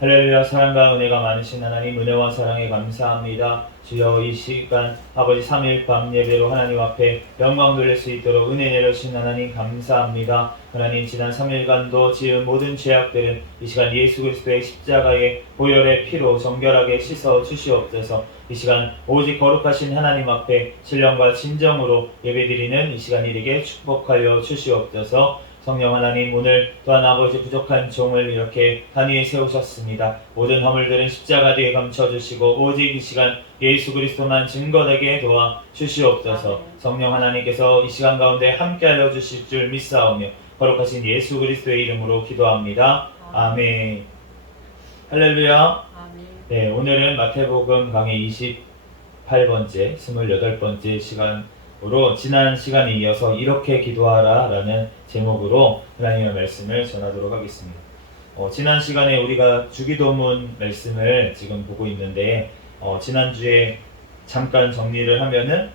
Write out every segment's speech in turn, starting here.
할렐루야. 사랑과 은혜가 많으신 하나님, 은혜와 사랑에 감사합니다. 주여, 이 시간 아버지 3일 밤 예배로 하나님 앞에 영광 돌릴 수 있도록 은혜 내려주신 하나님 감사합니다. 하나님, 지난 3일간도 지은 모든 죄악들은 이 시간 예수 그리스도의 십자가의 보혈의 피로 정결하게 씻어 주시옵소서. 이 시간 오직 거룩하신 하나님 앞에 신령과 진정으로 예배드리는 이 시간 일에게 축복하여 주시옵소서. 성령 하나님, 오늘 또한 아버지 부족한 종을 이렇게 단위에 세우셨습니다. 모든 허물들은 십자가 뒤에 감춰주시고 오직 이 시간 예수 그리스도만 증거되게 도와 주시옵소서. 성령 하나님께서 이 시간 가운데 함께하여 주실 줄 믿사오며 거룩하신 예수 그리스도의 이름으로 기도합니다. 아멘. 할렐루야. 네, 오늘은 마태복음 강의 28번째, 28번째 시간으로 지난 시간에 이어서 이렇게 기도하라 라는 제목으로 하나님의 말씀을 전하도록 하겠습니다. 지난 시간에 우리가 주기도문 말씀을 지금 보고 있는데 지난주에 잠깐 정리를 하면은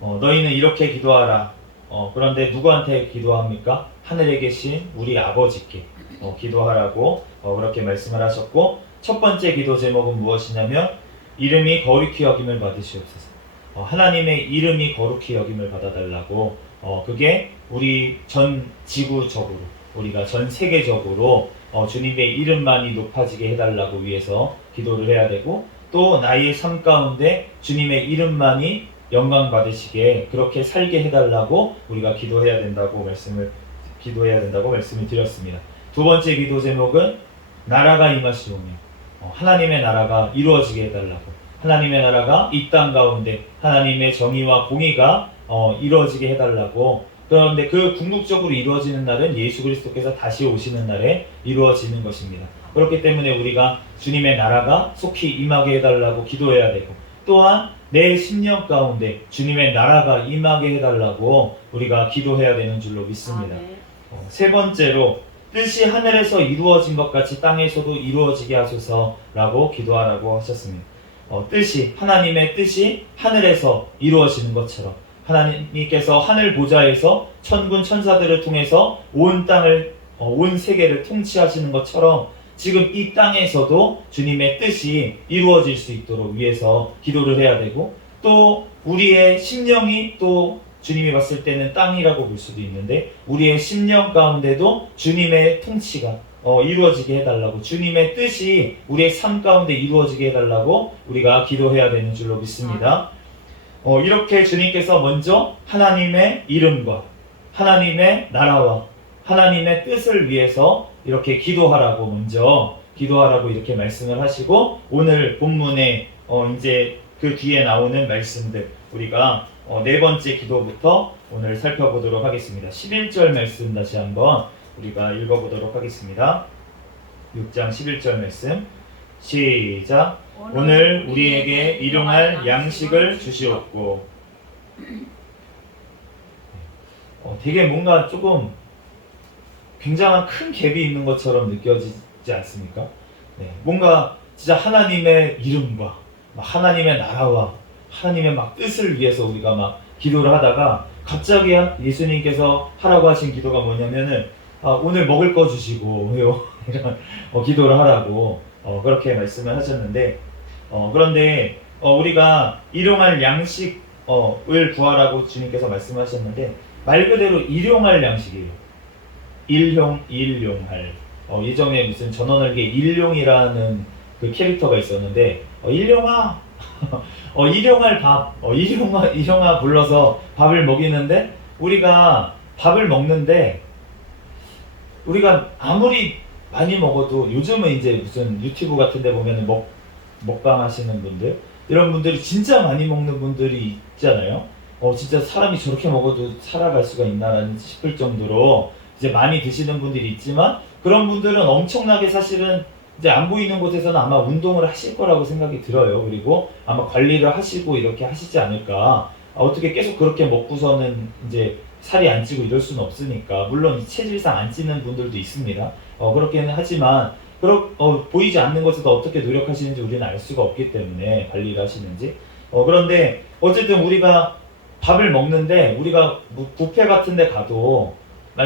너희는 이렇게 기도하라. 그런데 누구한테 기도합니까? 하늘에 계신 우리 아버지께 기도하라고 그렇게 말씀을 하셨고, 첫 번째 기도 제목은 무엇이냐면 이름이 거룩히 여김을 받으시옵소서. 하나님의 이름이 거룩히 여김을 받아달라고, 그게 우리 전 지구적으로, 우리가 전 세계적으로 주님의 이름만이 높아지게 해달라고 위해서 기도를 해야 되고, 또 나의 삶 가운데 주님의 이름만이 영광 받으시게 그렇게 살게 해달라고 우리가 기도해야 된다고 말씀을 드렸습니다. 두 번째 기도 제목은 나라가 임하시오며 하나님의 나라가 이루어지게 해달라고, 하나님의 나라가 이 땅 가운데 하나님의 정의와 공의가 이루어지게 해달라고. 그런데 그 궁극적으로 이루어지는 날은 예수 그리스도께서 다시 오시는 날에 이루어지는 것입니다. 그렇기 때문에 우리가 주님의 나라가 속히 임하게 해달라고 기도해야 되고, 또한 내 심령 가운데 주님의 나라가 임하게 해달라고 우리가 기도해야 되는 줄로 믿습니다. 세 번째로 뜻이 하늘에서 이루어진 것 같이 땅에서도 이루어지게 하소서라고 기도하라고 하셨습니다. 뜻이, 하나님의 뜻이 하늘에서 이루어지는 것처럼 하나님께서 하늘 보좌에서 천군 천사들을 통해서 온 땅을, 온 세계를 통치하시는 것처럼 지금 이 땅에서도 주님의 뜻이 이루어질 수 있도록 위해서 기도를 해야 되고, 또 우리의 심령이, 또 주님이 봤을 때는 땅이라고 볼 수도 있는데 우리의 심령 가운데도 주님의 통치가 이루어지게 해달라고, 주님의 뜻이 우리의 삶 가운데 이루어지게 해달라고 우리가 기도해야 되는 줄로 믿습니다. 이렇게 주님께서 먼저 하나님의 이름과 하나님의 나라와 하나님의 뜻을 위해서 이렇게 기도하라고, 먼저 기도하라고 이렇게 말씀을 하시고, 오늘 본문에 이제 그 뒤에 나오는 말씀들 우리가 네 번째 기도부터 오늘 살펴보도록 하겠습니다. 11절 말씀 다시 한번 우리가 읽어보도록 하겠습니다. 6장 11절 말씀 시작. 오늘 우리에게 일용할 양식을 주시옵고. 되게 뭔가 조금 굉장한 큰 갭이 있는 것처럼 느껴지지 않습니까? 네, 뭔가 진짜 하나님의 이름과 하나님의 나라와 하나님의 뜻을 위해서 우리가 기도를 하다가 갑자기 예수님께서 하라고 하신 기도가 뭐냐면은 오늘 먹을 거 주시고 이런 기도를 하라고 그렇게 말씀을 하셨는데, 그런데 우리가 일용할 양식을 구하라고 주님께서 말씀하셨는데 말 그대로 일용할 양식이에요. 일용할. 예전에 무슨 전원을게 일용이라는 그 캐릭터가 있었는데 일용아 일용할 밥, 일용아 불러서 밥을 먹이는데, 우리가 밥을 먹는데 우리가 아무리 많이 먹어도, 요즘은 이제 무슨 유튜브 같은 데 보면은 먹방 하시는 분들, 이런 분들이 진짜 많이 먹는 분들이 있잖아요. 진짜 사람이 저렇게 먹어도 살아갈 수가 있나라는 싶을 정도로 이제 많이 드시는 분들이 있지만, 그런 분들은 엄청나게 사실은 이제 안 보이는 곳에서는 아마 운동을 하실 거라고 생각이 들어요. 그리고 아마 관리를 하시고 이렇게 하시지 않을까. 어떻게 계속 그렇게 먹고서는 이제 살이 안 찌고 이럴 수는 없으니까. 물론 체질상 안 찌는 분들도 있습니다. 그렇게는 하지만 보이지 않는 곳에서 어떻게 노력하시는지 우리는 알 수가 없기 때문에, 관리를 하시는지. 그런데 어쨌든 우리가 밥을 먹는데, 우리가 뷔페 같은 데 가도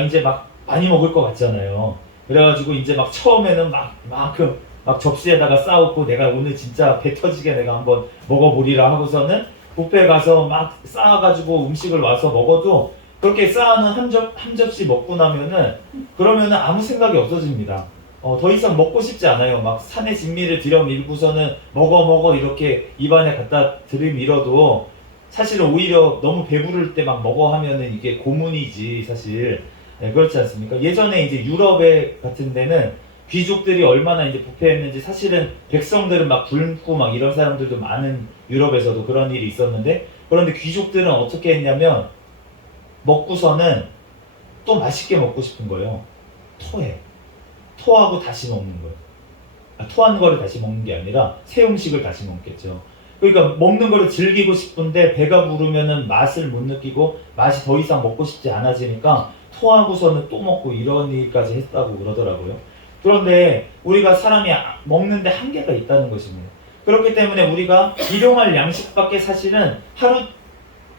이제 많이 먹을 것 같잖아요. 그래가지고 이제 막 처음에는 막 접시에다가 싸놓고 내가 오늘 진짜 배 터지게 내가 한번 먹어보리라 하고서는 뷔페 가서 막 쌓아가지고 음식을 와서 먹어도 그렇게 쌓아놓은 한 접시 먹고 나면은 그러면은 아무 생각이 없어집니다. 더 이상 먹고 싶지 않아요. 막 산의 진미를 들여밀고서는 먹어 이렇게 입안에 갖다 들이밀어도 사실은 오히려 너무 배부를 때 막 먹어 하면은 이게 고문이지 사실. 네, 그렇지 않습니까? 예전에 이제 유럽에 같은 데는 귀족들이 얼마나 이제 부패했는지 사실은 백성들은 막 굶고 막 이런 사람들도 많은 유럽에서도 그런 일이 있었는데 그런데 귀족들은 어떻게 했냐면 먹고서는 또 맛있게 먹고 싶은 거예요. 토하고 다시 먹는 거예요. 토한 거를 다시 먹는 게 아니라 새 음식을 다시 먹겠죠. 그러니까 먹는 거를 즐기고 싶은데 배가 부르면은 맛을 못 느끼고 맛이 더 이상 먹고 싶지 않아지니까 토하고서는 또 먹고 이런 일까지 했다고 그러더라고요. 그런데 우리가 사람이 먹는데 한계가 있다는 것입니다. 그렇기 때문에 우리가 일용할 양식밖에 사실은 하루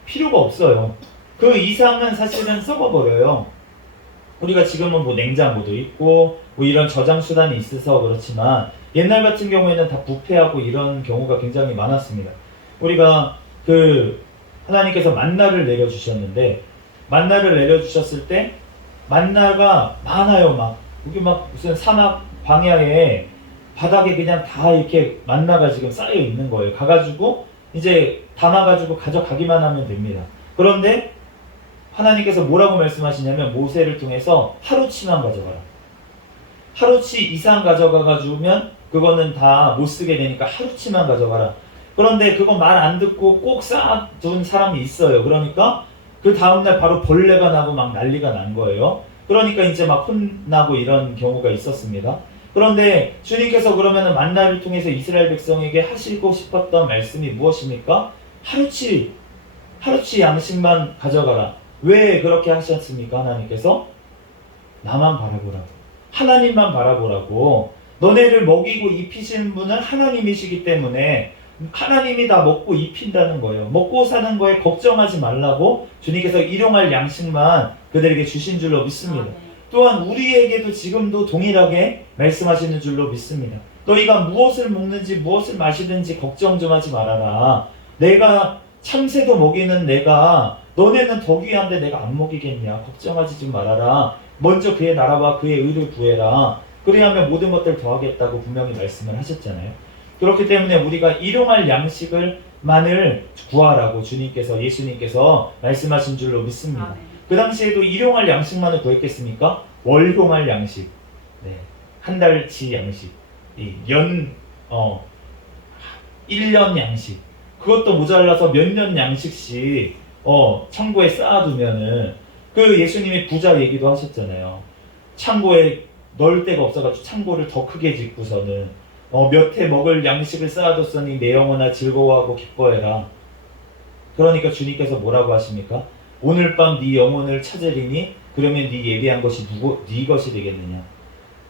필요가 없어요. 그 이상은 사실은 썩어버려요. 우리가 지금은 뭐 냉장고도 있고 뭐 이런 저장 수단이 있어서 그렇지만 옛날 같은 경우에는 다 부패하고 이런 경우가 굉장히 많았습니다. 우리가 하나님께서 만나를 내려주셨는데 만나를 내려주셨을 때 만나가 많아요. 막 여기 막 무슨 사막 광야에 바닥에 그냥 다 이렇게 만나가 지금 쌓여 있는 거예요. 가가지고 이제 담아가지고 가져가기만 하면 됩니다. 그런데 하나님께서 뭐라고 말씀하시냐면 모세를 통해서 하루치만 가져가라. 하루치 이상 가져가가지고면 그거는 다 못 쓰게 되니까 하루치만 가져가라. 그런데 그거 말 안 듣고 꼭 쌓아둔 사람이 있어요. 그러니까 그 다음날 바로 벌레가 나고 막 난리가 난 거예요. 그러니까 이제 막 혼나고 이런 경우가 있었습니다. 그런데 주님께서 그러면은 만나를 통해서 이스라엘 백성에게 하시고 싶었던 말씀이 무엇입니까? 하루치 양식만 가져가라. 왜 그렇게 하셨습니까? 하나님께서 나만 바라보라고, 하나님만 바라보라고. 너네를 먹이고 입히시는 분은 하나님이시기 때문에 하나님이 다 먹고 입힌다는 거예요. 먹고 사는 거에 걱정하지 말라고 주님께서 일용할 양식만 그들에게 주신 줄로 믿습니다. 또한 우리에게도 지금도 동일하게 말씀하시는 줄로 믿습니다. 너희가 무엇을 먹는지 무엇을 마시든지 걱정 좀 하지 말아라. 내가 참새도 먹이는 내가 너네는 더 귀한데 내가 안 먹이겠냐. 걱정하지 좀 말아라. 먼저 그의 나라와 그의 의를 구해라. 그래야면 모든 것들 더하겠다고 분명히 말씀을 하셨잖아요. 그렇기 때문에 우리가 일용할 양식을만을 구하라고 예수님께서 말씀하신 줄로 믿습니다. 그 당시에도 일용할 양식만을 구했겠습니까? 월용할 양식, 네, 한 달치 양식, 1년 양식, 그것도 모자라서 몇 년 양식씩 창고에 쌓아두면은 그 예수님이 부자 얘기도 하셨잖아요. 창고에 넣을 데가 없어가지고 창고를 더 크게 짓고서는 몇 해 먹을 양식을 쌓아뒀으니 내 영혼아 즐거워하고 기뻐해라. 그러니까 주님께서 뭐라고 하십니까? 오늘 밤 네 영혼을 찾으리니 그러면 네 예비한 것이 네 것이 되겠느냐.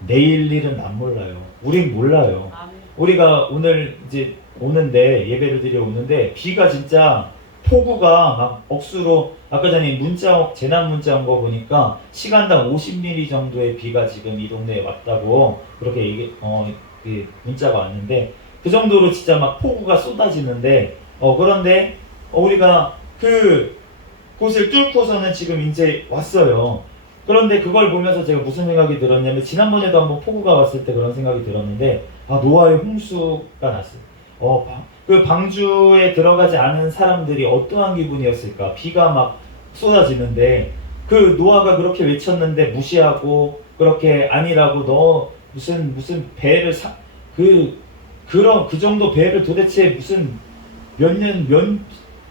내일 일은 난 몰라요. 우린 몰라요. 우리가 오늘 이제 오는데 예배를 드려 오는데 비가 진짜 폭우가 막 억수로 아까 전에 재난 문자 온 거 보니까 시간당 50mm 정도의 비가 지금 이 동네에 왔다고 그렇게 문자가 왔는데 그 정도로 진짜 막 폭우가 쏟아지는데 그런데 우리가 그 곳을 뚫고서는 지금 이제 왔어요. 그런데 그걸 보면서 제가 무슨 생각이 들었냐면 지난번에도 한번 폭우가 왔을 때 그런 생각이 들었는데 노아의 홍수가 났어요. 그 방주에 들어가지 않은 사람들이 어떠한 기분이었을까? 비가 막 쏟아지는데 그 노아가 그렇게 외쳤는데 무시하고 그렇게 아니라고 너 무슨 배를 그 정도 배를 도대체 무슨 몇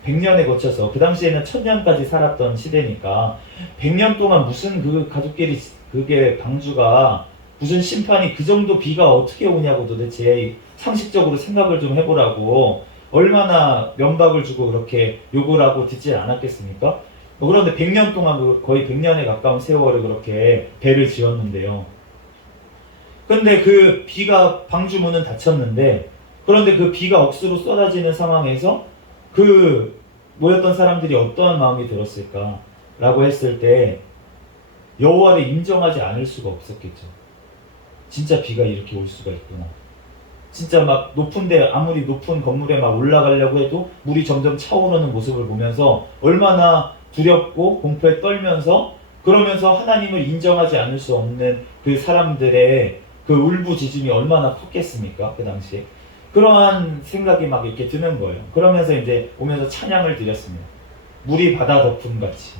100년에 거쳐서 그 당시에는 1000년까지 살았던 시대니까 100년 동안 무슨 그 가족끼리 그게 방주가 무슨 심판이 그 정도 비가 어떻게 오냐고 도대체 상식적으로 생각을 좀 해보라고 얼마나 면박을 주고 그렇게 욕을 하고 듣지 않았겠습니까? 그런데 100년 동안 거의 100년에 가까운 세월을 그렇게 배를 지었는데요. 근데 그 비가 방주 문은 닫혔는데 그런데 그 비가 억수로 쏟아지는 상황에서 모였던 사람들이 어떠한 마음이 들었을까 라고 했을 때 여호와를 인정하지 않을 수가 없었겠죠. 진짜 비가 이렇게 올 수가 있구나. 진짜 막 높은데, 아무리 높은 건물에 막 올라가려고 해도 물이 점점 차오르는 모습을 보면서 얼마나 두렵고 공포에 떨면서, 그러면서 하나님을 인정하지 않을 수 없는 그 사람들의 그 울부짖음이 얼마나 컸겠습니까? 그 당시에. 그러한 생각이 막 이렇게 드는 거예요. 그러면서 이제 오면서 찬양을 드렸습니다. 물이 바다 덮음같이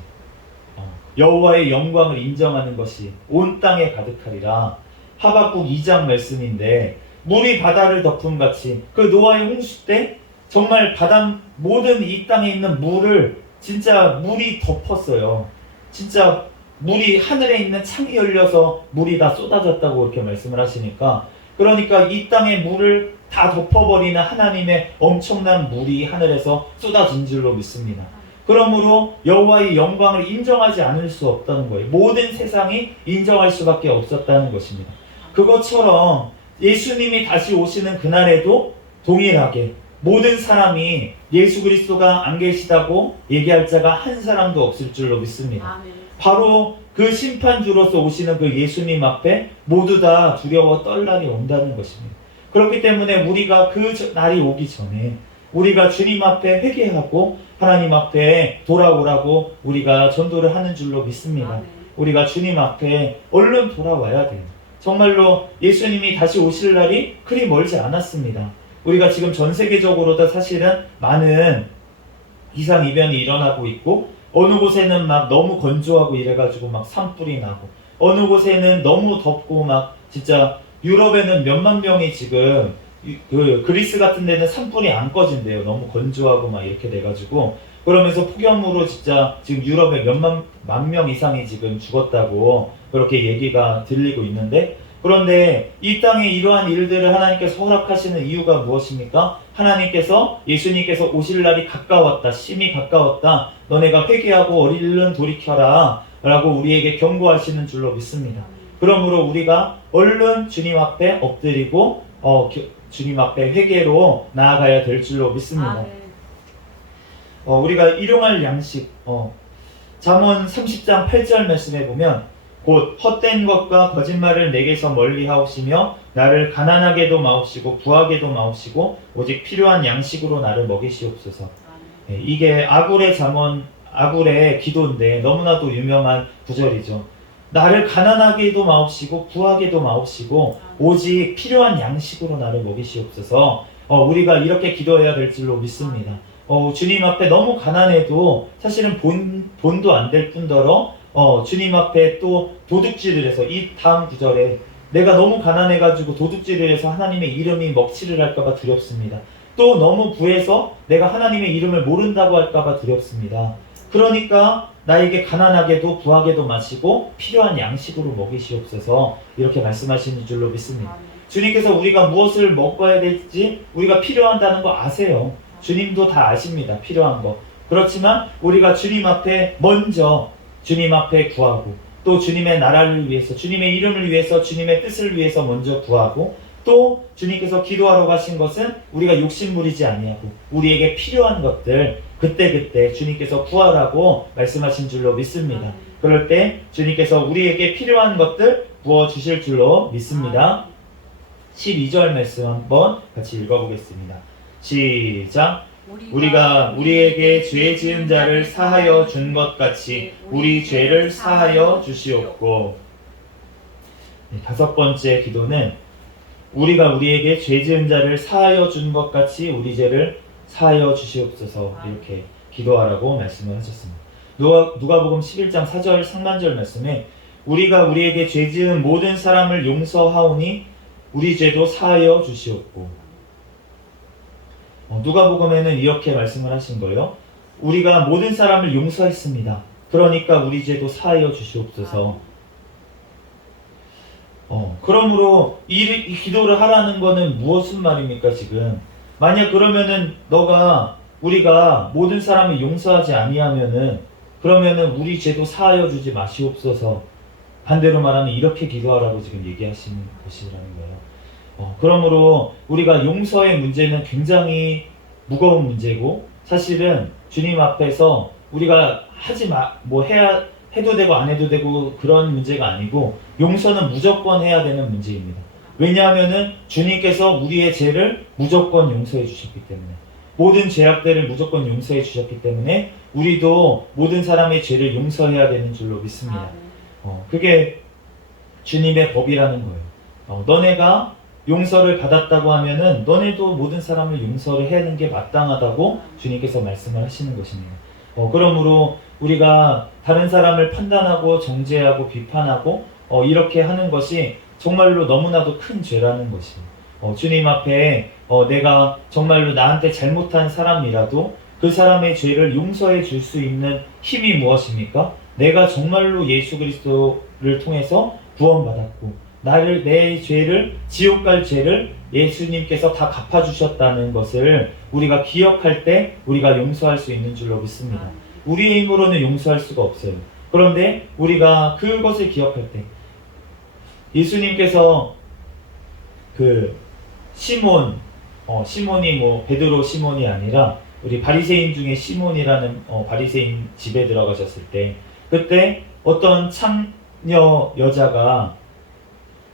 여호와의 영광을 인정하는 것이 온 땅에 가득하리라. 하박국 2장 말씀인데, 물이 바다를 덮음같이, 그 노아의 홍수 때 정말 바다 모든 이 땅에 있는 물을 진짜 물이 덮었어요. 진짜 물이, 하늘에 있는 창이 열려서 물이 다 쏟아졌다고 이렇게 말씀을 하시니까, 그러니까 이 땅의 물을 다 덮어버리는 하나님의 엄청난 물이 하늘에서 쏟아진 줄로 믿습니다. 그러므로 여호와의 영광을 인정하지 않을 수 없다는 거예요. 모든 세상이 인정할 수밖에 없었다는 것입니다. 그것처럼 예수님이 다시 오시는 그날에도 동일하게 모든 사람이 예수 그리스도가 안 계시다고 얘기할 자가 한 사람도 없을 줄로 믿습니다. 아멘. 바로 그 심판주로서 오시는 그 예수님 앞에 모두 다 두려워 떨 날이 온다는 것입니다. 그렇기 때문에 우리가 그 날이 오기 전에 우리가 주님 앞에 회개하고 하나님 앞에 돌아오라고 우리가 전도를 하는 줄로 믿습니다. 아멘. 우리가 주님 앞에 얼른 돌아와야 돼요. 정말로 예수님이 다시 오실 날이 그리 멀지 않았습니다. 우리가 지금 전 세계적으로도 사실은 많은 기상이변이 일어나고 있고, 어느 곳에는 막 너무 건조하고 이래가지고 막 산불이 나고, 어느 곳에는 너무 덥고 막 진짜 유럽에는 몇만 명이 지금 그 그리스 같은 데는 산불이 안 꺼진대요. 너무 건조하고 막 이렇게 돼가지고. 그러면서 폭염으로 진짜 지금 유럽에 만 명 이상이 지금 죽었다고 그렇게 얘기가 들리고 있는데, 그런데 이 땅에 이러한 일들을 하나님께서 허락하시는 이유가 무엇입니까? 하나님께서, 예수님께서 오실 날이 가까웠다, 심히 가까웠다, 너네가 회개하고 얼른 돌이켜라 라고 우리에게 경고하시는 줄로 믿습니다. 그러므로 우리가 얼른 주님 앞에 엎드리고 주님 앞에 회개로 나아가야 될 줄로 믿습니다. 우리가 일용할 양식, 잠언 30장 8절 말씀에 보면, 곧 헛된 것과 거짓말을 내게서 멀리 하옵시며 나를 가난하게도 마옵시고 부하게도 마옵시고 오직 필요한 양식으로 나를 먹이시옵소서. 이게 아굴의 잠언, 아굴의 기도인데 너무나도 유명한 구절이죠. 나를 가난하게도 마옵시고 부하게도 마옵시고 오직 필요한 양식으로 나를 먹이시옵소서. 우리가 이렇게 기도해야 될 줄로 믿습니다. 주님 앞에 너무 가난해도 사실은 본도 안 될 뿐더러 주님 앞에 또 도둑질을 해서, 이 다음 구절에 내가 너무 가난해가지고 도둑질을 해서 하나님의 이름이 먹칠을 할까봐 두렵습니다. 또 너무 부해서 내가 하나님의 이름을 모른다고 할까봐 두렵습니다. 그러니까 나에게 가난하게도 부하게도 마시고 필요한 양식으로 먹이시옵소서, 이렇게 말씀하시는 줄로 믿습니다. 주님께서 우리가 무엇을 먹어야 될지 우리가 필요하다는 거 아세요. 주님도 다 아십니다. 필요한 거. 그렇지만 우리가 주님 앞에 먼저 주님 앞에 구하고, 또 주님의 나라를 위해서, 주님의 이름을 위해서, 주님의 뜻을 위해서 먼저 구하고, 또 주님께서 기도하러 가신 것은 우리가 욕심부리지 아니하고 우리에게 필요한 것들 그때그때 주님께서 구하라고 말씀하신 줄로 믿습니다. 그럴 때 주님께서 우리에게 필요한 것들 부어주실 줄로 믿습니다. 12절 말씀 한번 같이 읽어보겠습니다. 시작. 우리가 우리에게 죄 지은 자를 사하여 준 것 같이 우리 죄를 사하여 주시옵고. 다섯 번째 기도는 우리가 우리에게 죄 지은 자를 사하여 준 것 같이 우리 죄를 사하여 주시옵소서, 이렇게 기도하라고 말씀을 하셨습니다. 누가복음 11장 4절 상반절 말씀에 우리가 우리에게 죄 지은 모든 사람을 용서하오니 우리 죄도 사하여 주시옵고. 누가복음에는 이렇게 말씀을 하신 거예요. 우리가 모든 사람을 용서했습니다. 그러니까 우리 죄도 사하여 주시옵소서. 그러므로 이 기도를 하라는 거는 무엇인 말입니까 지금? 만약 그러면은 우리가 모든 사람을 용서하지 아니하면은, 그러면은 우리 죄도 사하여 주지 마시옵소서. 반대로 말하면 이렇게 기도하라고 지금 얘기하시는 것이라는 거예요. 그러므로 우리가 용서의 문제는 굉장히 무거운 문제고, 사실은 주님 앞에서 우리가 해도 되고 안 해도 되고 그런 문제가 아니고 용서는 무조건 해야 되는 문제입니다. 왜냐하면은 주님께서 우리의 죄를 무조건 용서해 주셨기 때문에, 모든 죄악들을 무조건 용서해 주셨기 때문에 우리도 모든 사람의 죄를 용서해야 되는 줄로 믿습니다. 그게 주님의 법이라는 거예요. 너네가 용서를 받았다고 하면은 너네도 모든 사람을 용서를 해야 하는 게 마땅하다고 주님께서 말씀을 하시는 것입니다. 그러므로 우리가 다른 사람을 판단하고 정죄하고 비판하고 이렇게 하는 것이 정말로 너무나도 큰 죄라는 것이에요. 주님 앞에 내가 정말로 나한테 잘못한 사람이라도 그 사람의 죄를 용서해 줄 수 있는 힘이 무엇입니까? 내가 정말로 예수 그리스도를 통해서 구원받았고 내 죄를, 지옥 갈 죄를 예수님께서 다 갚아주셨다는 것을 우리가 기억할 때 우리가 용서할 수 있는 줄로 믿습니다. 우리의 힘으로는 용서할 수가 없어요. 그런데 우리가 그것을 기억할 때 예수님께서 그 시몬이 뭐 베드로 시몬이 아니라 우리 바리새인 중에 시몬이라는 바리새인 집에 들어가셨을 때, 그때 어떤 창녀 여자가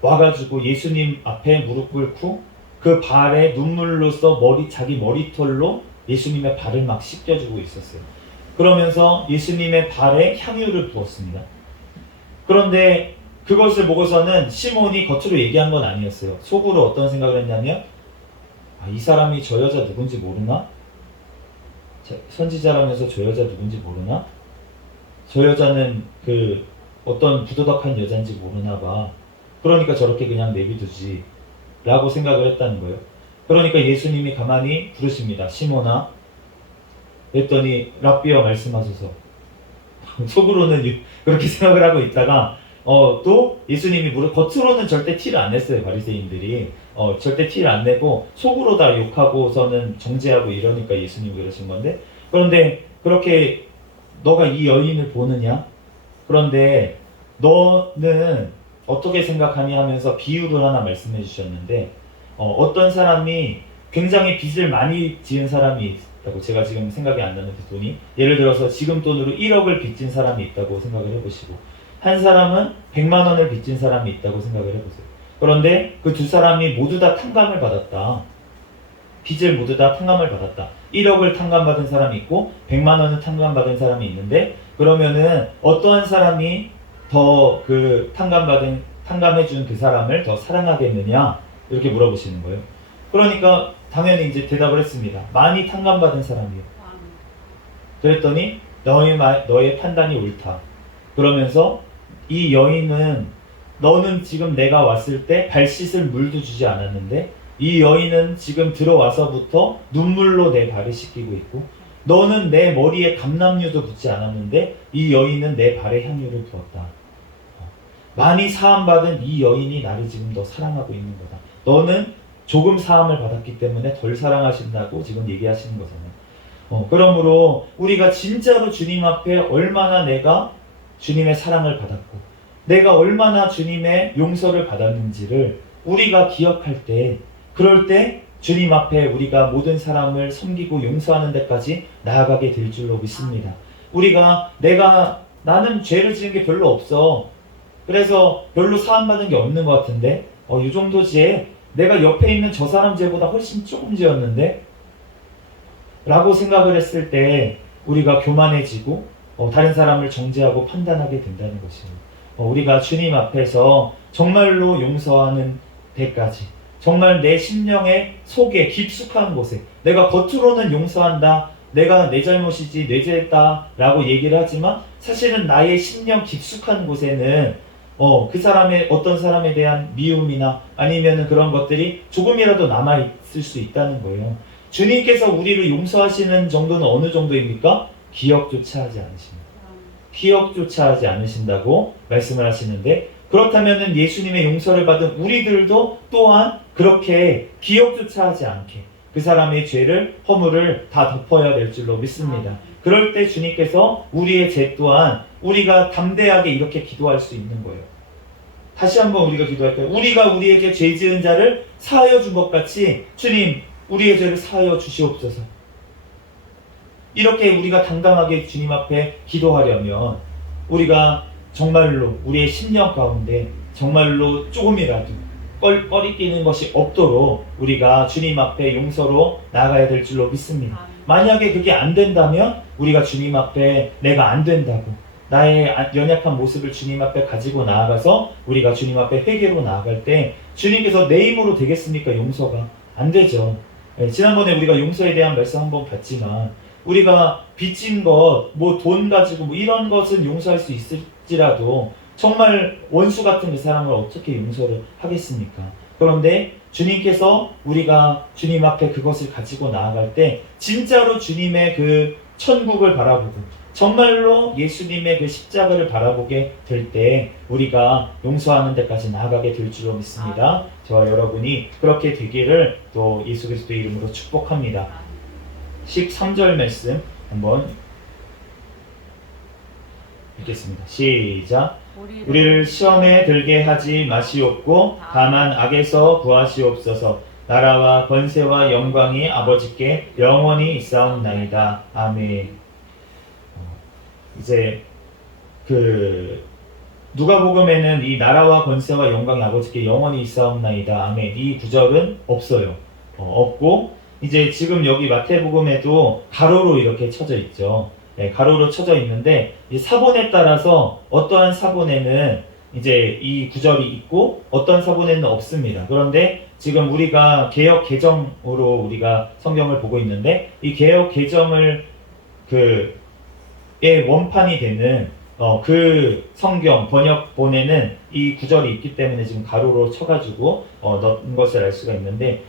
와가지고 예수님 앞에 무릎 꿇고 그 발에 눈물로써 자기 머리털로 예수님의 발을 막 씻겨주고 있었어요. 그러면서 예수님의 발에 향유를 부었습니다. 그런데 그것을 보고서는 시몬이 겉으로 얘기한 건 아니었어요. 속으로 어떤 생각을 했냐면, 이 사람이 저 여자 누군지 모르나? 선지자라면서 저 여자 누군지 모르나? 저 여자는 그 어떤 부도덕한 여잔지 모르나 봐. 그러니까 저렇게 그냥 내비두지 라고 생각을 했다는 거예요. 그러니까 예수님이 가만히 부르십니다. 시몬아. 그랬더니 랍비여 말씀하소서. 속으로는 그렇게 생각을 하고 있다가 또 예수님이 겉으로는 절대 티를 안 냈어요. 바리새인들이 절대 티를 안 내고 속으로 다 욕하고서는 정죄하고 이러니까 예수님이 그러신 건데, 그런데 그렇게 너가 이 여인을 보느냐? 그런데 너는 어떻게 생각하니 하면서 비유를 하나 말씀해 주셨는데, 어떤 사람이 굉장히 빚을 많이 지은 사람이 있다고, 제가 지금 생각이 안 나는데 돈이, 예를 들어서 지금 돈으로 1억을 빚진 사람이 있다고 생각을 해보시고, 한 사람은 100만 원을 빚진 사람이 있다고 생각을 해보세요. 그런데 그 두 사람이 모두 다 탕감을 받았다. 빚을 모두 다 탕감을 받았다. 1억을 탕감받은 사람이 있고 100만 원을 탕감받은 사람이 있는데, 그러면은 어떠한 사람이 더 그 탕감해준 그 사람을 더 사랑하겠느냐? 이렇게 물어보시는 거예요. 그러니까 당연히 이제 대답을 했습니다. 많이 탕감받은 사람이요. 그랬더니 너의 판단이 옳다. 그러면서 이 여인은, 너는 지금 내가 왔을 때 발 씻을 물도 주지 않았는데 이 여인은 지금 들어와서부터 눈물로 내 발을 씻기고 있고, 너는 내 머리에 감람유도 붓지 않았는데 이 여인은 내 발에 향유를 부었다. 많이 사함받은 이 여인이 나를 지금 더 사랑하고 있는 거다. 너는 조금 사함을 받았기 때문에 덜 사랑하신다고 지금 얘기하시는 거잖아요. 그러므로 우리가 진짜로 주님 앞에 얼마나 내가 주님의 사랑을 받았고 내가 얼마나 주님의 용서를 받았는지를 우리가 기억할 때, 그럴 때 주님 앞에 우리가 모든 사람을 섬기고 용서하는 데까지 나아가게 될 줄로 믿습니다. 우리가 나는 죄를 지은 게 별로 없어. 그래서 별로 사함받은 게 없는 것 같은데 이 정도 죄 내가 옆에 있는 저 사람 죄보다 훨씬 조금 지었는데 라고 생각을 했을 때 우리가 교만해지고 다른 사람을 정죄하고 판단하게 된다는 것입니다. 우리가 주님 앞에서 정말로 용서하는 데까지, 정말 내 심령의 속에 깊숙한 곳에, 내가 겉으로는 용서한다, 내가 내 잘못이지 뇌죄했다 라고 얘기를 하지만 사실은 나의 심령 깊숙한 곳에는 그 사람의 어떤 사람에 대한 미움이나 아니면은 그런 것들이 조금이라도 남아있을 수 있다는 거예요. 주님께서 우리를 용서하시는 정도는 어느 정도입니까? 기억조차 하지 않으십니다. 기억조차 하지 않으신다고 말씀을 하시는데, 그렇다면 예수님의 용서를 받은 우리들도 또한 그렇게 기억조차 하지 않게 그 사람의 죄를, 허물을 다 덮어야 될 줄로 믿습니다. 그럴 때 주님께서 우리의 죄 또한 우리가 담대하게 이렇게 기도할 수 있는 거예요. 다시 한번 우리가 기도할까요? 우리가 우리에게 죄 지은 자를 사하여 준 것 같이 주님, 우리의 죄를 사하여 주시옵소서. 이렇게 우리가 당당하게 주님 앞에 기도하려면 우리가 정말로 우리의 심령 가운데 정말로 조금이라도 꺼리끼는 것이 없도록 우리가 주님 앞에 용서로 나아가야 될 줄로 믿습니다. 만약에 그게 안 된다면 우리가 주님 앞에 내가 안 된다고 나의 연약한 모습을 주님 앞에 가지고 나아가서 우리가 주님 앞에 회개로 나아갈 때 주님께서 내 힘으로 되겠습니까? 용서가 안 되죠. 지난번에 우리가 용서에 대한 말씀 한번 봤지만 우리가 빚진 것, 뭐 돈 가지고 뭐 이런 것은 용서할 수 있을지라도 정말 원수 같은 그 사람을 어떻게 용서를 하겠습니까? 그런데 주님께서 우리가 주님 앞에 그것을 가지고 나아갈 때 진짜로 주님의 그 천국을 바라보고 정말로 예수님의 그 십자가를 바라보게 될 때 우리가 용서하는 데까지 나아가게 될 줄로 믿습니다. 저와 여러분이 그렇게 되기를 또 예수 그리스도의 이름으로 축복합니다. 13절 말씀 한번 읽겠습니다. 시작. 우리를 시험에 들게 하지 마시옵고 다만 악에서 구하시옵소서. 나라와 권세와 영광이 아버지께 영원히 있사옵나이다. 아멘. 이제 그 누가복음에는 이 나라와 권세와 영광이 아버지께 영원히 있사옵나이다. 아멘. 이 구절은 없어요. 없고 이제 지금 여기 마태복음에도 가로로 이렇게 쳐져 있죠. 네, 가로로 쳐져 있는데 이 사본에 따라서 어떠한 사본에는 이제 이 구절이 있고 어떤 사본에는 없습니다. 그런데 지금 우리가 개역 개정으로 우리가 성경을 보고 있는데 이 개역 개정을 의 원판이 되는 그 성경 번역본에는 이 구절이 있기 때문에 지금 가로로 쳐가지고 넣은 것을 알 수가 있는데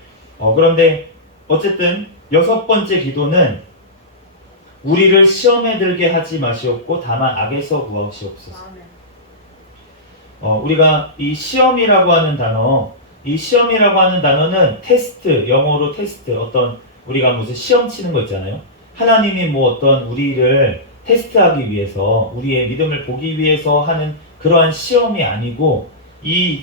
그런데 어쨌든 6번째 기도는 우리를 시험에 들게 하지 마시옵고 다만 악에서 구하시옵소서. 우리가 이 시험이라고 하는 단어, 이 시험이라고 하는 단어는 테스트, 영어로 테스트, 어떤 우리가 무슨 시험 치는 거 있잖아요. 하나님이 뭐 어떤 우리를 테스트하기 위해서 우리의 믿음을 보기 위해서 하는 그러한 시험이 아니고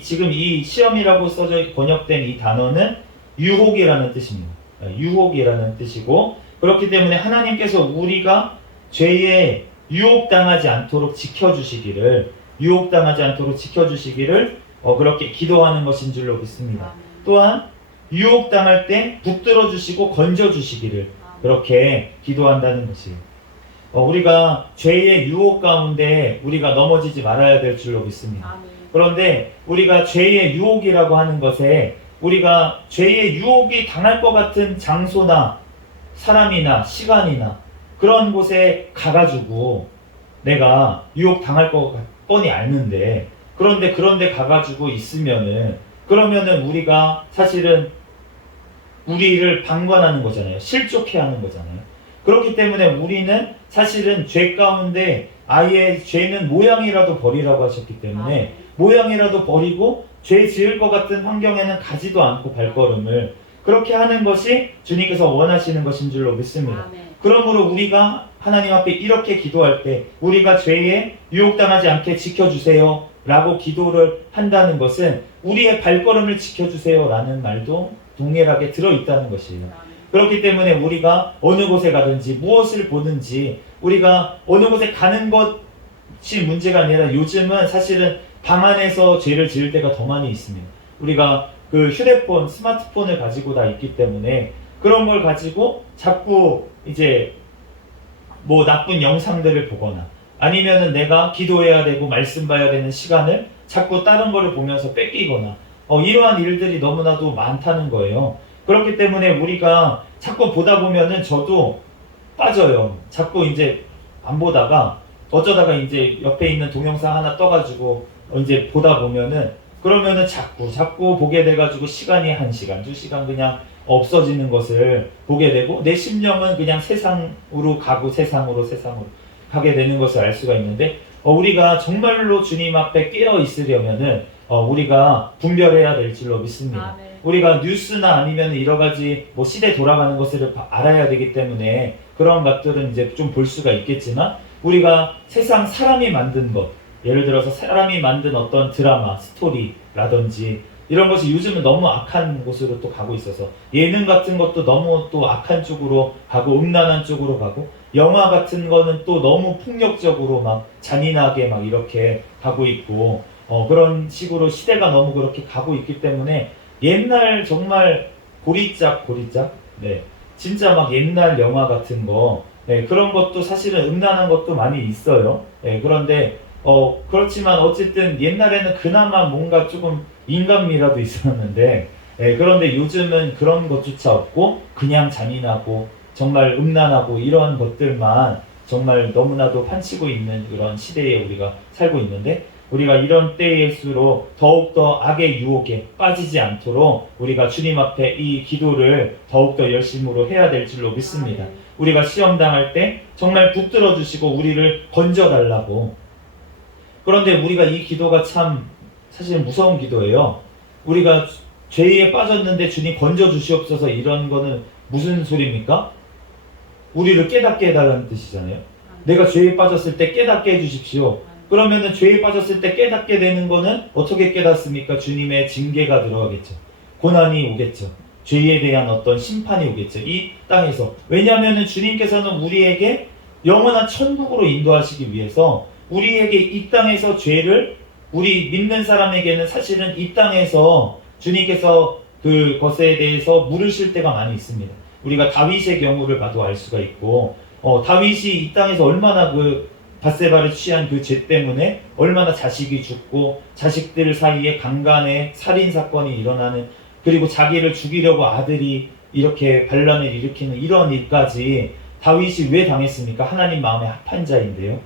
지금 이 시험이라고 써져 번역된 이 단어는 유혹이라는 뜻입니다. 유혹이라는 뜻이고 그렇기 때문에 하나님께서 우리가 죄에 유혹당하지 않도록 지켜주시기를 그렇게 기도하는 것인 줄로 믿습니다. 또한 유혹당할 때 붙들어 주시고 건져 주시기를 그렇게 기도한다는 것이에요. 우리가 죄의 유혹 가운데 우리가 넘어지지 말아야 될 줄로 믿습니다. 그런데 우리가 죄의 유혹이라고 하는 것에 우리가 죄의 유혹이 당할 것 같은 장소나 사람이나 시간이나 그런 곳에 가가지고 내가 유혹 당할 것 뻔히 알는데 그런데 가가지고 있으면은 그러면은 우리가 사실은 우리를 방관하는 거잖아요. 실족해 하는 거잖아요. 그렇기 때문에 우리는 사실은 죄 가운데 아예 죄는 모양이라도 버리라고 하셨기 때문에 모양이라도 버리고 죄 지을 것 같은 환경에는 가지도 않고 발걸음을 그렇게 하는 것이 주님께서 원하시는 것인 줄로 믿습니다. 그러므로 우리가 하나님 앞에 이렇게 기도할 때 우리가 죄에 유혹당하지 않게 지켜주세요 라고 기도를 한다는 것은 우리의 발걸음을 지켜주세요 라는 말도 동일하게 들어있다는 것이에요. 그렇기 때문에 우리가 어느 곳에 가든지 무엇을 보든지 우리가 어느 곳에 가는 것이 문제가 아니라 요즘은 사실은 방 안에서 죄를 지을 때가 더 많이 있습니다. 우리가 그 휴대폰, 스마트폰을 가지고 다 있기 때문에 그런 걸 가지고 자꾸 이제 뭐 나쁜 영상들을 보거나 아니면은 내가 기도해야 되고 말씀 봐야 되는 시간을 자꾸 다른 거를 보면서 뺏기거나 이러한 일들이 너무나도 많다는 거예요. 그렇기 때문에 우리가 자꾸 보다 보면은 저도 빠져요. 자꾸 이제 안 보다가 어쩌다가 이제 옆에 있는 동영상 하나 떠가지고 이제 보다 보면은 그러면은 자꾸 보게 돼가지고 시간이 1시간, 2시간 그냥 없어지는 것을 보게 되고 내 심령은 그냥 세상으로 가고 세상으로 가게 되는 것을 알 수가 있는데 우리가 정말로 주님 앞에 깨어 있으려면은 우리가 분별해야 될 줄로 믿습니다. 우리가 뉴스나 아니면 여러 가지 뭐 시대 돌아가는 것을 알아야 되기 때문에 그런 것들은 이제 좀 볼 수가 있겠지만 우리가 세상 사람이 만든 것 예를 들어서 사람이 만든 어떤 드라마, 스토리라든지 이런 것이 요즘은 너무 악한 곳으로 또 가고 있어서 예능 같은 것도 너무 또 악한 쪽으로 가고 음란한 쪽으로 가고 영화 같은 거는 또 너무 폭력적으로 막 잔인하게 막 이렇게 가고 있고 그런 식으로 시대가 너무 그렇게 가고 있기 때문에 옛날 정말 고리짝 네 진짜 막 옛날 영화 같은 거 네, 그런 것도 사실은 음란한 것도 많이 있어요. 네, 그런데 그렇지만 어쨌든 옛날에는 그나마 뭔가 조금 인간미라도 있었는데 그런데 요즘은 그런 것조차 없고 그냥 잔인하고 정말 음란하고 이런 것들만 정말 너무나도 판치고 있는 그런 시대에 우리가 살고 있는데 우리가 이런 때일수록 더욱더 악의 유혹에 빠지지 않도록 우리가 주님 앞에 이 기도를 더욱더 열심으로 해야 될 줄로 믿습니다. 우리가 시험 당할 때 정말 붙들어 주시고 우리를 건져 달라고. 그런데 우리가 이 기도가 참 사실 무서운 기도예요. 우리가 죄에 빠졌는데 주님 건져 주시옵소서 이런 거는 무슨 소리입니까? 우리를 깨닫게 해달라는 뜻이잖아요. 내가 죄에 빠졌을 때 깨닫게 해주십시오. 그러면은 죄에 빠졌을 때 깨닫게 되는 거는 어떻게 깨닫습니까? 주님의 징계가 들어가겠죠. 고난이 오겠죠. 죄에 대한 어떤 심판이 오겠죠. 이 땅에서. 왜냐하면 주님께서는 우리에게 영원한 천국으로 인도하시기 위해서 우리에게 이 땅에서 죄를 우리 믿는 사람에게는 사실은 이 땅에서 주님께서 그것에 대해서 물으실 때가 많이 있습니다. 우리가 다윗의 경우를 봐도 알 수가 있고 다윗이 이 땅에서 얼마나 밧세바를 취한 그 죄 때문에 얼마나 자식이 죽고 자식들 사이에 강간의 살인 사건이 일어나는 그리고 자기를 죽이려고 아들이 이렇게 반란을 일으키는 이런 일까지 다윗이 왜 당했습니까? 하나님 마음에 합한 자인데요.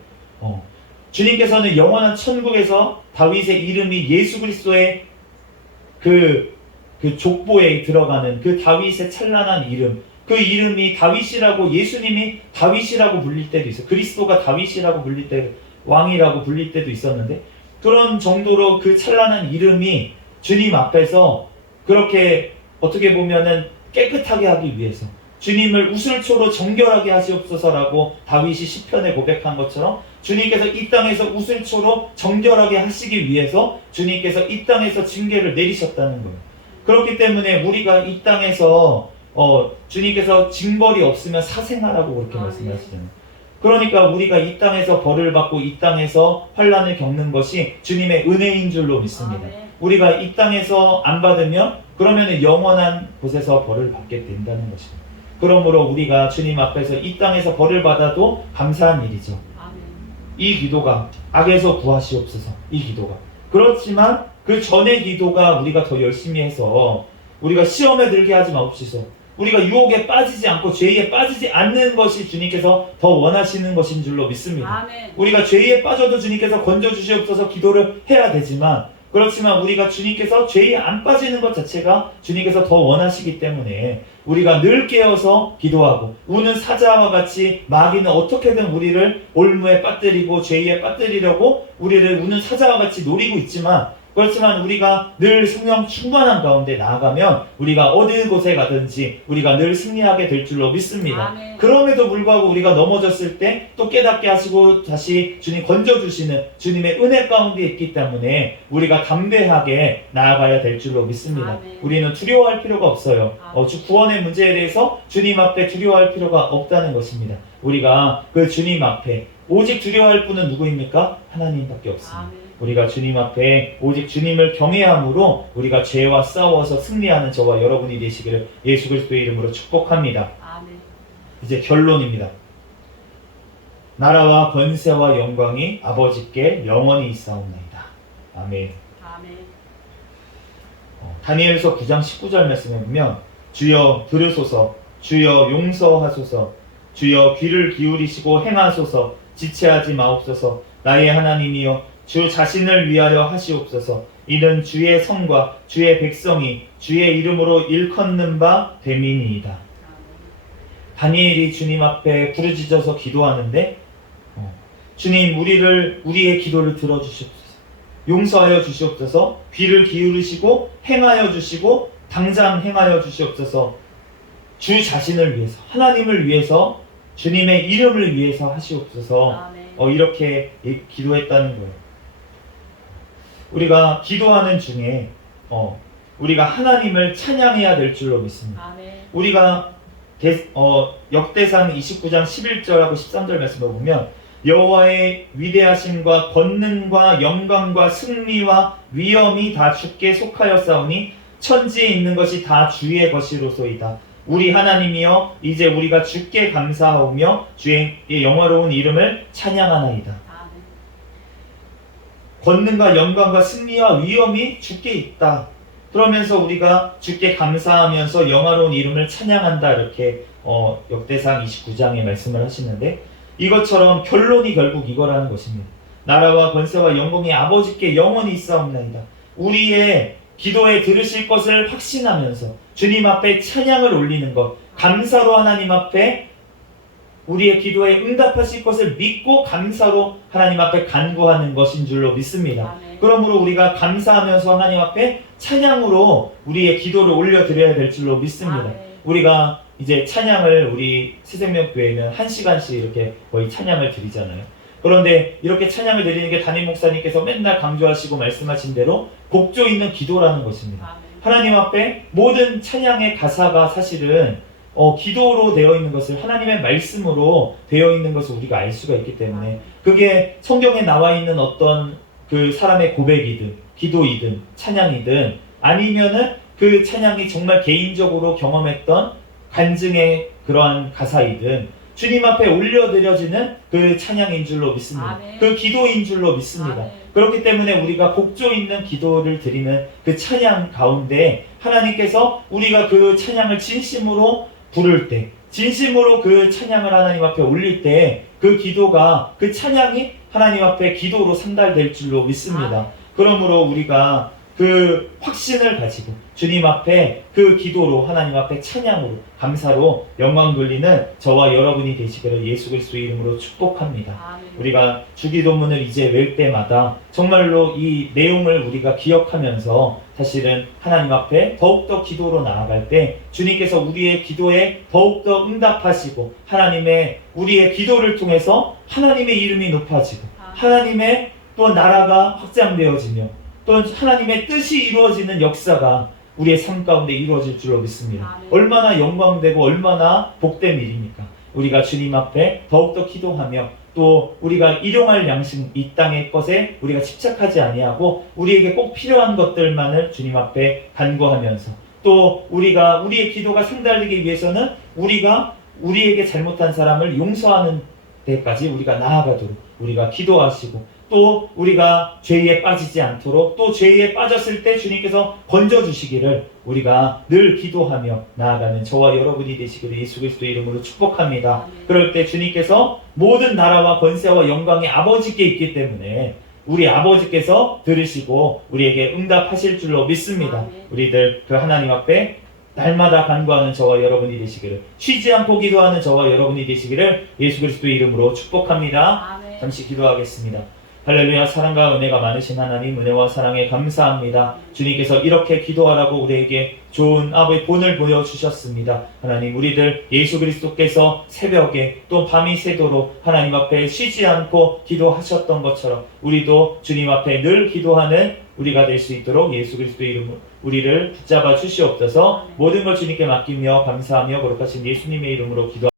주님께서는 영원한 천국에서 다윗의 이름이 예수 그리스도의 그 족보에 들어가는 그 다윗의 찬란한 이름, 그 이름이 다윗이라고 예수님이 다윗이라고 불릴 때도 있어요. 그리스도가 다윗이라고 불릴 때 왕이라고 불릴 때도 있었는데 그런 정도로 그 찬란한 이름이 주님 앞에서 그렇게 어떻게 보면은 깨끗하게 하기 위해서 주님을 우슬초로 정결하게 하시옵소서라고 다윗이 시편에 고백한 것처럼 주님께서 이 땅에서 우슬초로 정결하게 하시기 위해서 주님께서 이 땅에서 징계를 내리셨다는 거예요. 그렇기 때문에 우리가 이 땅에서 주님께서 징벌이 없으면 사생하라고 그렇게 말씀하시잖아요. 그러니까 우리가 이 땅에서 벌을 받고 이 땅에서 환난을 겪는 것이 주님의 은혜인 줄로 믿습니다. 우리가 이 땅에서 안 받으면 그러면 영원한 곳에서 벌을 받게 된다는 것입니다. 그러므로 우리가 주님 앞에서 이 땅에서 벌을 받아도 감사한 일이죠. 이 기도가 악에서 구하시옵소서 이 기도가 그렇지만 그 전의 기도가 우리가 더 열심히 해서 우리가 시험에 들게 하지 마옵시소. 우리가 유혹에 빠지지 않고 죄에 빠지지 않는 것이 주님께서 더 원하시는 것인 줄로 믿습니다. 아멘. 우리가 죄에 빠져도 주님께서 건져주시옵소서 기도를 해야 되지만 그렇지만 우리가 주님께서 죄에 안 빠지는 것 자체가 주님께서 더 원하시기 때문에 우리가 늘 깨어서 기도하고 우는 사자와 같이 마귀는 어떻게든 우리를 올무에 빠뜨리고 죄에 빠뜨리려고 우리를 우는 사자와 같이 노리고 있지만 그렇지만 우리가 늘 성령 충만한 가운데 나아가면 우리가 어느 곳에 가든지 우리가 늘 승리하게 될 줄로 믿습니다. 아멘. 그럼에도 불구하고 우리가 넘어졌을 때 또 깨닫게 하시고 다시 주님 건져주시는 주님의 은혜 가운데 있기 때문에 우리가 담대하게 나아가야 될 줄로 믿습니다. 아멘. 우리는 두려워할 필요가 없어요. 주 구원의 문제에 대해서 주님 앞에 두려워할 필요가 없다는 것입니다. 우리가 그 주님 앞에 오직 두려워할 분은 누구입니까? 하나님밖에 없습니다. 아멘. 우리가 주님 앞에 오직 주님을 경외함으로 우리가 죄와 싸워서 승리하는 저와 여러분이 되시기를 예수 그리스도의 이름으로 축복합니다. 아멘. 이제 결론입니다. 나라와 권세와 영광이 아버지께 영원히 있사옵나이다. 아멘. 아멘. 다니엘서 9장 19절 말씀에 보면 주여 들으소서 주여 용서하소서 주여 귀를 기울이시고 행하소서 지체하지 마옵소서 나의 하나님이여 주 자신을 위하여 하시옵소서. 이는 주의 성과 주의 백성이 주의 이름으로 일컫는 바 됨이니이다. 다니엘이 주님 앞에 부르짖어서 기도하는데 주님 우리의 기도를 들어주시옵소서. 용서하여 주시옵소서. 귀를 기울이시고 행하여 주시고 당장 행하여 주시옵소서. 주 자신을 위해서 하나님을 위해서 주님의 이름을 위해서 하시옵소서. 이렇게 기도했다는 거예요. 우리가 기도하는 중에 우리가 하나님을 찬양해야 될 줄로 믿습니다. 아멘. 우리가 역대상 29장 11절하고 13절 말씀을 보면 여호와의 위대하심과 권능과 영광과 승리와 위엄이 다 주께 속하였사오니 천지에 있는 것이 다 주의 것이로소이다. 우리 하나님이여 이제 우리가 주께 감사하오며 주의 영화로운 이름을 찬양하나이다. 아멘. 권능과 영광과 승리와 위엄이 주께 있다. 그러면서 우리가 주께 감사하면서 영화로운 이름을 찬양한다. 이렇게 역대상 29장에 말씀을 하시는데 이것처럼 결론이 결국 이거라는 것입니다. 나라와 권세와 영광이 아버지께 영원히 있사옵나이다. 우리의 기도에 들으실 것을 확신하면서 주님 앞에 찬양을 올리는 것, 감사로 하나님 앞에 우리의 기도에 응답하실 것을 믿고 감사로 하나님 앞에 간구하는 것인 줄로 믿습니다. 아멘. 그러므로 우리가 감사하면서 하나님 앞에 찬양으로 우리의 기도를 올려드려야 될 줄로 믿습니다. 아멘. 우리가 이제 찬양을 우리 새생명교회는 1시간씩 이렇게 거의 찬양을 드리잖아요. 그런데 이렇게 찬양을 드리는 게 담임 목사님께서 맨날 강조하시고 말씀하신 대로 곡조 있는 기도라는 것입니다. 아멘. 하나님 앞에 모든 찬양의 가사가 사실은 기도로 되어 있는 것을 하나님의 말씀으로 되어 있는 것을 우리가 알 수가 있기 때문에 그게 성경에 나와 있는 어떤 그 사람의 고백이든 기도이든 찬양이든 아니면은 그 찬양이 정말 개인적으로 경험했던 간증의 그러한 가사이든 주님 앞에 올려드려지는 그 찬양인 줄로 믿습니다. 아멘. 그 기도인 줄로 믿습니다. 아멘. 그렇기 때문에 우리가 곡조 있는 기도를 드리는 그 찬양 가운데 하나님께서 우리가 그 찬양을 진심으로 부를 때, 진심으로 그 찬양을 하나님 앞에 올릴 때 그 기도가, 그 찬양이 하나님 앞에 기도로 상달될 줄로 믿습니다. 아멘. 그러므로 우리가 그 확신을 가지고 주님 앞에 그 기도로 하나님 앞에 찬양으로 감사로 영광 돌리는 저와 여러분이 되시기를 예수 그리스도의 이름으로 축복합니다. 아멘. 우리가 주기도문을 이제 외울 때마다 정말로 이 내용을 우리가 기억하면서 사실은 하나님 앞에 더욱더 기도로 나아갈 때 주님께서 우리의 기도에 더욱더 응답하시고 하나님의 우리의 기도를 통해서 하나님의 이름이 높아지고 하나님의 또 나라가 확장되어지며 또 하나님의 뜻이 이루어지는 역사가 우리의 삶 가운데 이루어질 줄로 믿습니다. 아멘. 얼마나 영광되고 얼마나 복된 일입니까? 우리가 주님 앞에 더욱더 기도하며 또 우리가 일용할 양식 이 땅의 것에 우리가 집착하지 아니하고 우리에게 꼭 필요한 것들만을 주님 앞에 간구하면서 또 우리가 우리의 기도가 상달되기 위해서는 우리가 우리에게 잘못한 사람을 용서하는 데까지 우리가 나아가도록 우리가 기도하시고 또 우리가 죄에 빠지지 않도록 또 죄에 빠졌을 때 주님께서 건져주시기를 우리가 늘 기도하며 나아가는 저와 여러분이 되시기를 예수 그리스도 이름으로 축복합니다. 아멘. 그럴 때 주님께서 모든 나라와 권세와 영광이 아버지께 있기 때문에 우리 아버지께서 들으시고 우리에게 응답하실 줄로 믿습니다. 아멘. 우리들 그 하나님 앞에 날마다 간구하는 저와 여러분이 되시기를 쉬지 않고 기도하는 저와 여러분이 되시기를 예수 그리스도의 이름으로 축복합니다. 아멘. 잠시 기도하겠습니다. 할렐루야. 사랑과 은혜가 많으신 하나님, 은혜와 사랑에 감사합니다. 주님께서 이렇게 기도하라고 우리에게 좋은 아버지 본을 보여주셨습니다. 하나님, 우리들 예수 그리스도께서 새벽에 또 밤이 새도록 하나님 앞에 쉬지 않고 기도하셨던 것처럼 우리도 주님 앞에 늘 기도하는 우리가 될 수 있도록 예수 그리스도의 이름으로 우리를 붙잡아 주시옵소서. 모든 걸 주님께 맡기며 감사하며 거룩하신 예수님의 이름으로 기도합니다.